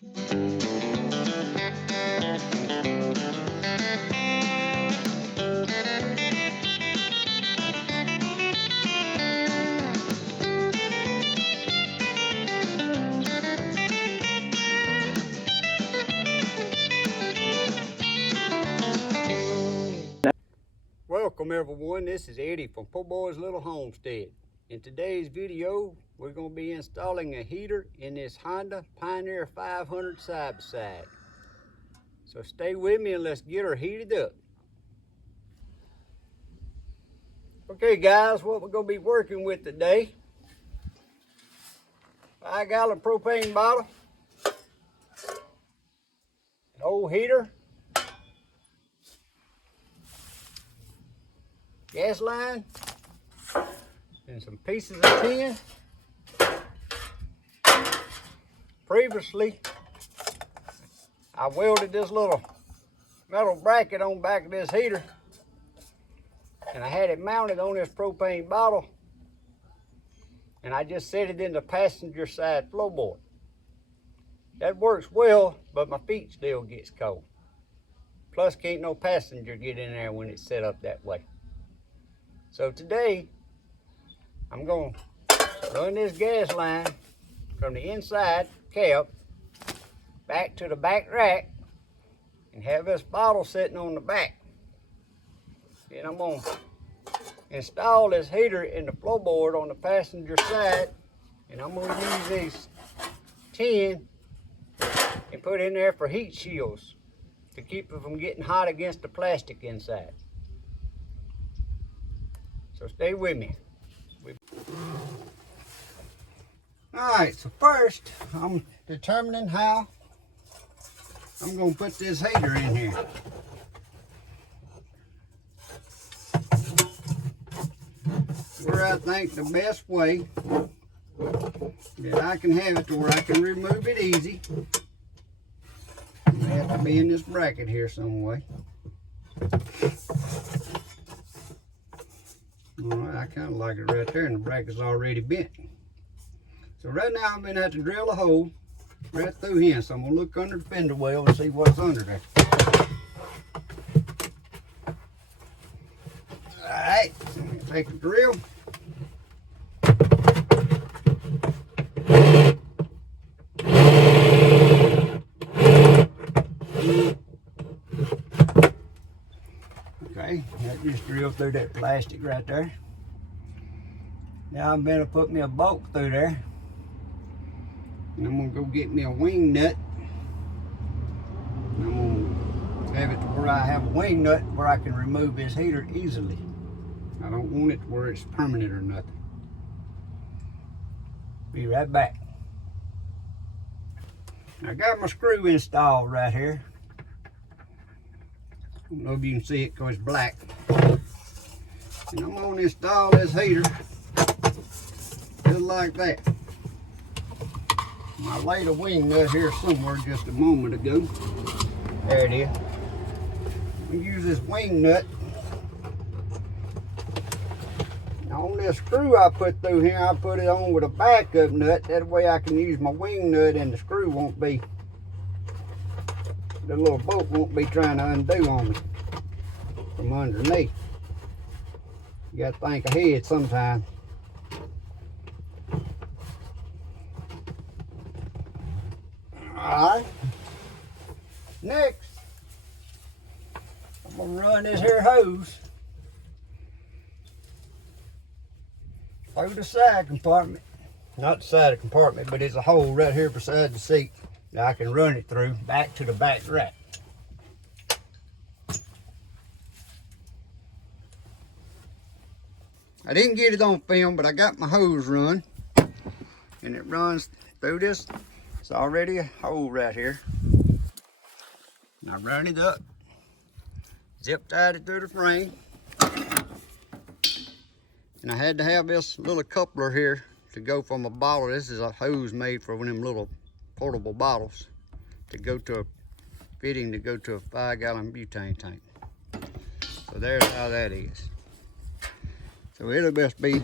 Welcome everyone, this is Eddie from Poorboys Little Homestead. In today's video, we're going to be installing a heater in this Honda Pioneer 500 side-by-side. So stay with me and let's get her heated up. Okay guys, what we're going to be working with today: 5-gallon propane bottle, an old heater, gas line, and some pieces of tin. Previously, I welded this little metal bracket on the back of this heater, and I had it mounted on this propane bottle, and I just set it in the passenger side floorboard. That works well, but my feet still gets cold. Plus, can't no passenger get in there when it's set up that way. So today, I'm going to run this gas line from the inside cap back to the back rack and have this bottle sitting on the back. Then I'm going to install this heater in the floorboard on the passenger side, and I'm going to use these tin and put in there for heat shields to keep it from getting hot against the plastic inside. So stay with me. Alright, so first I'm determining how I'm going to put this heater in here. Where I think the best way that I can have it to where I can remove it easy. It has to be in this bracket here some way. Alright, I kind of like it right there, and the bracket's already bent. So right now I'm going to have to drill a hole right through here. So I'm going to look under the fender well and see what's under there. Alright, take the drill. Okay, that just drilled through that plastic right there. Now I'm going to put me a bolt through there. And I'm going to go get me a wing nut. And I'm going to have it to where I have a wing nut where I can remove this heater easily. I don't want it to where it's permanent or nothing. Be right back. I got my screw installed right here. I don't know if you can see it because it's black. And I'm going to install this heater just like that. I laid a wing nut here somewhere just a moment ago. There it is. We use this wing nut. Now on this screw I put through here, I put it on with a backup nut. That way I can use my wing nut and the screw won't be, the little bolt won't be trying to undo on me from underneath. You got to think ahead sometime. Alright, next I'm going to run this here hose through the side compartment. Not the side of the compartment, but there's a hole right here beside the seat that I can run it through back to the back rack. I didn't get it on film, but I got my hose run, and it runs through this. It's already a hole right here. And I run it up, zip tied it through the frame, and I had to have this little coupler here to go from a bottle. This is a hose made for one of them little portable bottles to go to a fitting to go to a 5-gallon butane tank. So there's how that is. So it'll best be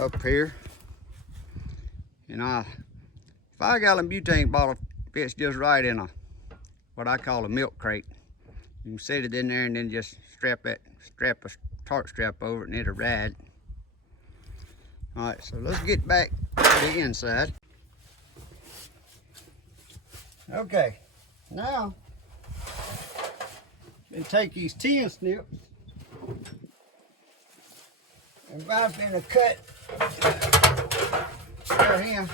up here, and if 5-gallon butane bottle fits just right in a what I call a milk crate. You can set it in there and then just strap a tarp strap over it and it'll ride. All right, so let's get back to the inside. Okay, now then take these 10 snips and about in a cut right here.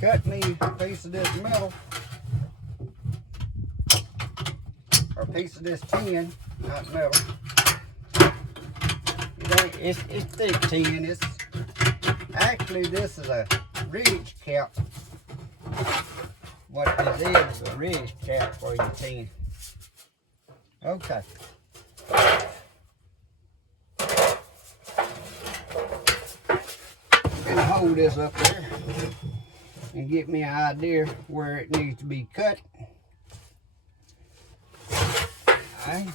Cut me a piece of this metal, or a piece of this tin, not metal. It's thick tin. It's actually, this is a ridge cap. What this is a ridge cap for your tin. Okay. I'm gonna hold this up there and get me an idea where it needs to be cut. All right.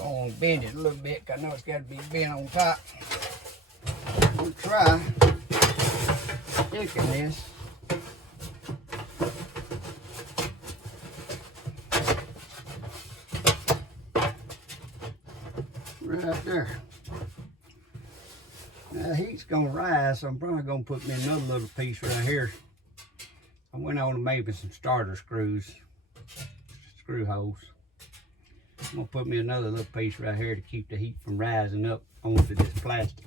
I'm gonna bend it a little bit, 'cause I know it's got to be bent on top. I'm gonna try sticking this. Right there. Now the heat's gonna rise, so I'm probably gonna put me another little piece right here. I went on maybe some starter screws, screw holes. I'm gonna put me another little piece right here to keep the heat from rising up onto this plastic.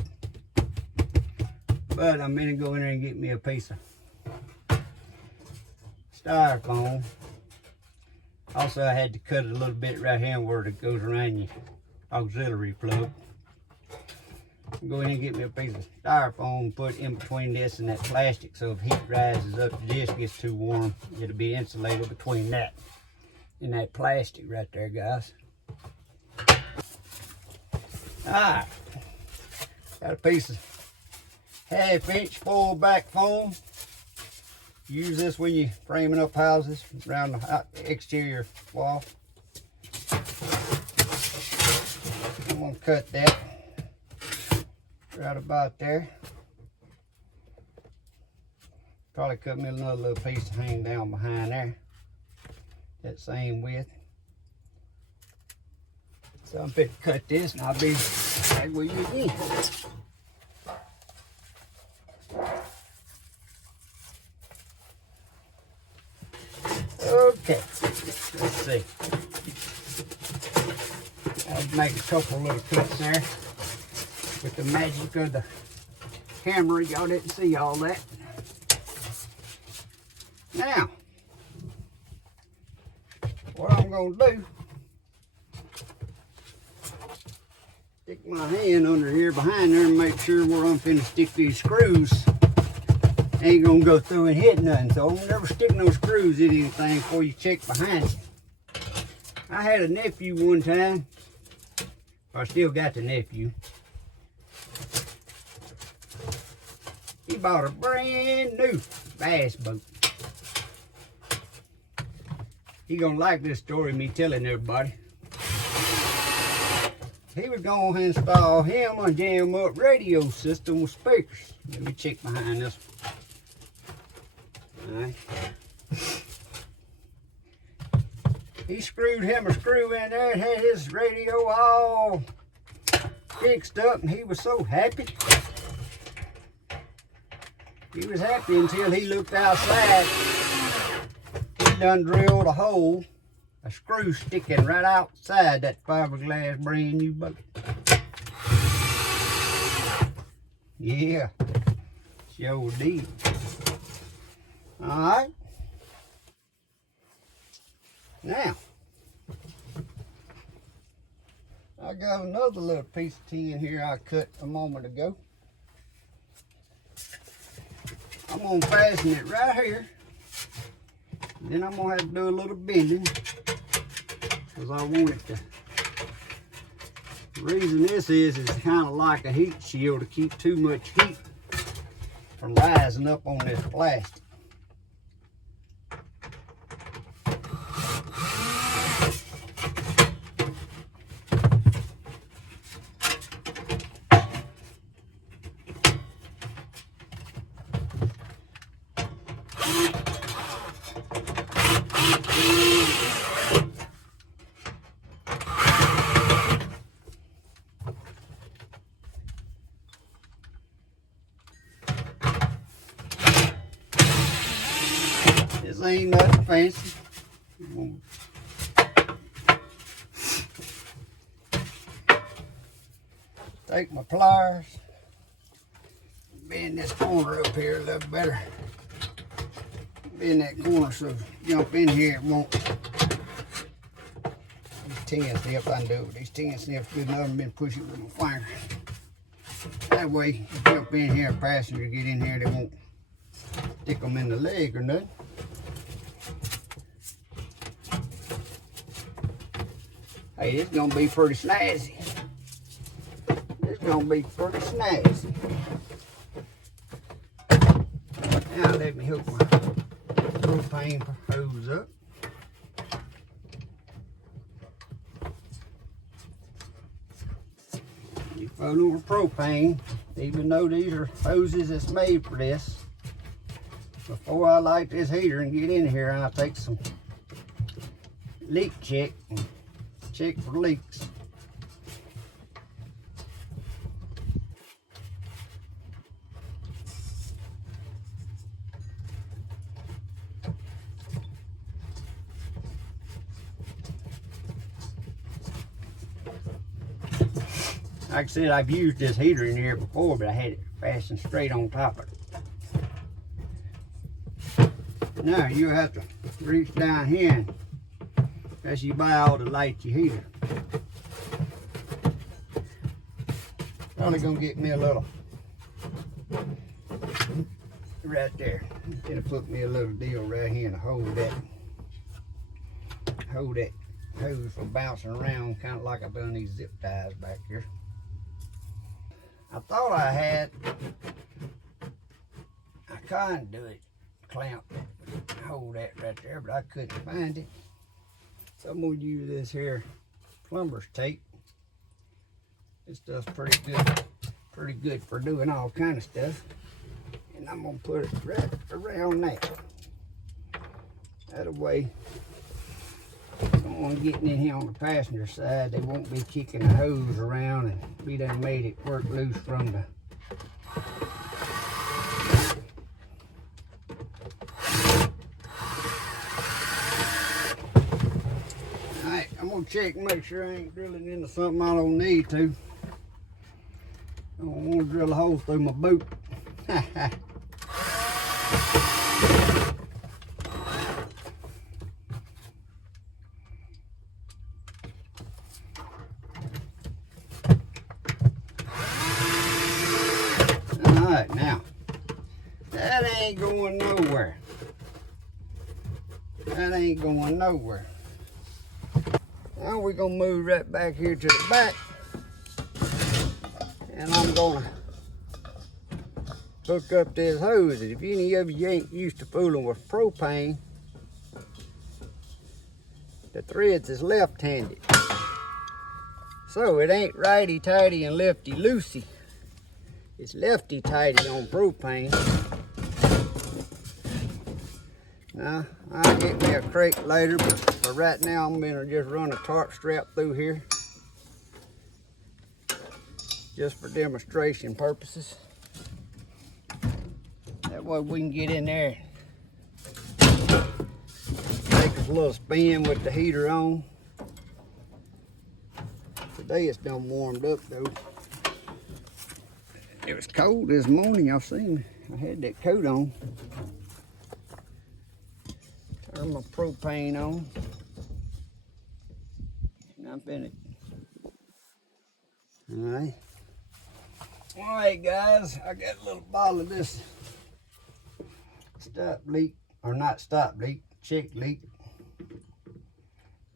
But I'm gonna go in there and get me a piece of styrofoam. Also, I had to cut it a little bit right here where it goes around your auxiliary plug. Go in and get me a piece of styrofoam, put in between this and that plastic, so if heat rises up to this, gets too warm, it'll be insulated between that and that plastic right there, guys. Alright, got a piece of 1/2-inch foil back foam. Use this when you're framing up houses around the exterior wall. I'm gonna cut that right about there. Probably cut me another little piece to hang down behind there. That same width. So I'm going to cut this and I'll be back with you again. Okay, let's see. I'll make a couple little cuts there. With the magic of the camera, y'all didn't see all that. Now, what I'm going to do, stick my hand under here behind there and make sure where I'm finna stick these screws ain't gonna go through and hit nothing. So don't never stick no screws in anything before you check behind it. I had a nephew one time, I still got the nephew. He bought a brand new bass boat. He gonna like this story, me telling everybody. He was gonna install him a jam up radio system with speakers. Let me check behind this. Alright. He screwed him a screw in there and had his radio all fixed up, and he was so happy. He was happy until he looked outside. He done drilled a hole, a screw sticking right outside that fiberglass brand new boat. Yeah, sure did. Alright. Now, I got another little piece of tin here I cut a moment ago. I'm going to fasten it right here. Then I'm going to have to do a little bending because I want it to The reason this is kind of like a heat shield to keep too much heat from rising up on this plastic. This ain't nothing fancy. Take my pliers, bend this corner up here a little better. Bend that corner so jump in here, it won't. These tin snips, I can do it with these tin snips good enough. I've been pushing with my finger. That way, you jump in here, a passenger get in here, they won't stick them in the leg or nothing. Hey, this is gonna be pretty snazzy. This is gonna be pretty snazzy. Now let me hook my propane hose up. You fill with propane, even though these are hoses that's made for this. Before I light this heater and get in here, I'll take some leak check and check for leaks. Like I said, I've used this heater in here before, but I had it fastened straight on top of it. Now you have to reach down here as you buy all the light your heater. Probably gonna get me a little right there. Gonna put me a little deal right here to hold that hose from bouncing around, kind of like I've done these zip ties back here. I thought I had a conduit clamp that would hold that right there, but I couldn't find it. So I'm gonna use this here plumber's tape. This stuff's pretty good for doing all kind of stuff. And I'm gonna put it right around that. That way, someone getting in here on the passenger side, they won't be kicking the hose around and we done made it work loose from the Alright, I'm gonna check and make sure I ain't drilling into something I don't need to. I don't want to drill a hole through my boot. Alright, now, that ain't going nowhere. That ain't going nowhere. Now we're gonna move right back here to the back. And I'm gonna hook up this hose. If any of you ain't used to fooling with propane, the threads is left-handed. So it ain't righty-tighty and lefty-loosey. It's lefty-tighty on propane. Now, I'll get me a crate later, but for right now, I'm gonna just run a tarp strap through here. Just for demonstration purposes. That way we can get in there. Take a little spin with the heater on. Today it's done warmed up though. It was cold this morning, y'all seen. I had that coat on. Turn my propane on. And I'm in it. Alright. Alright guys, I got a little bottle of this stop leak, or not stop leak, check leak.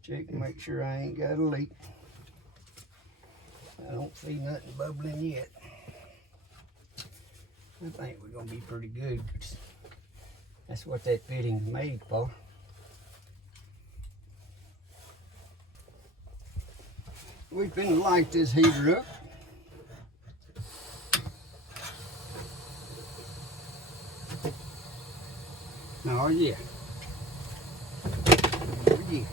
Check and make sure I ain't got a leak. I don't see nothing bubbling yet. I think we're gonna be pretty good. That's what that fitting's made for. We finna light this heater up. Oh yeah. Oh yeah.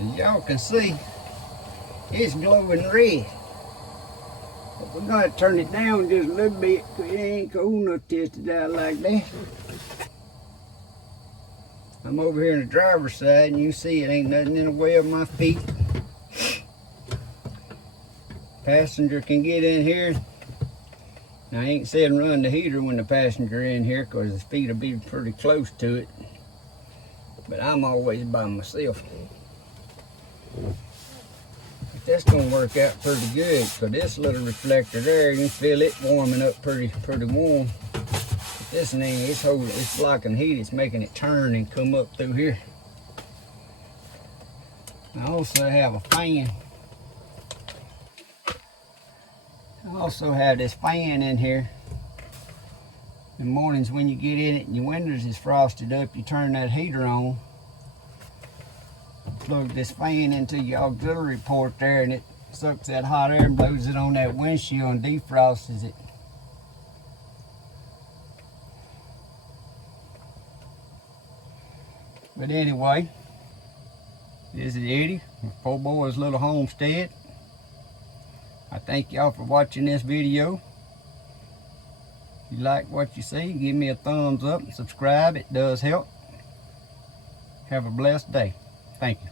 As y'all can see, it's glowing red. But we're gonna turn it down just a little bit because it ain't cool enough to test it out like that. I'm over here on the driver's side and you see it ain't nothing in the way of my feet. Passenger can get in here. Now I ain't saying run the heater when the passenger in here because his feet will be pretty close to it. But I'm always by myself. But that's gonna work out pretty good because this little reflector there, you can feel it warming up pretty warm. But this thing, it's blocking heat, it's making it turn and come up through here. I also have a fan. I also have this fan in here. In the mornings when you get in it and your windows is frosted up, you turn that heater on. Plug this fan into your auxiliary port there and it sucks that hot air and blows it on that windshield and defrosts it. But anyway, this is Eddie with Poorboys Little Homestead. I thank y'all for watching this video. If you like what you see, give me a thumbs up and subscribe. It does help. Have a blessed day. Thank you.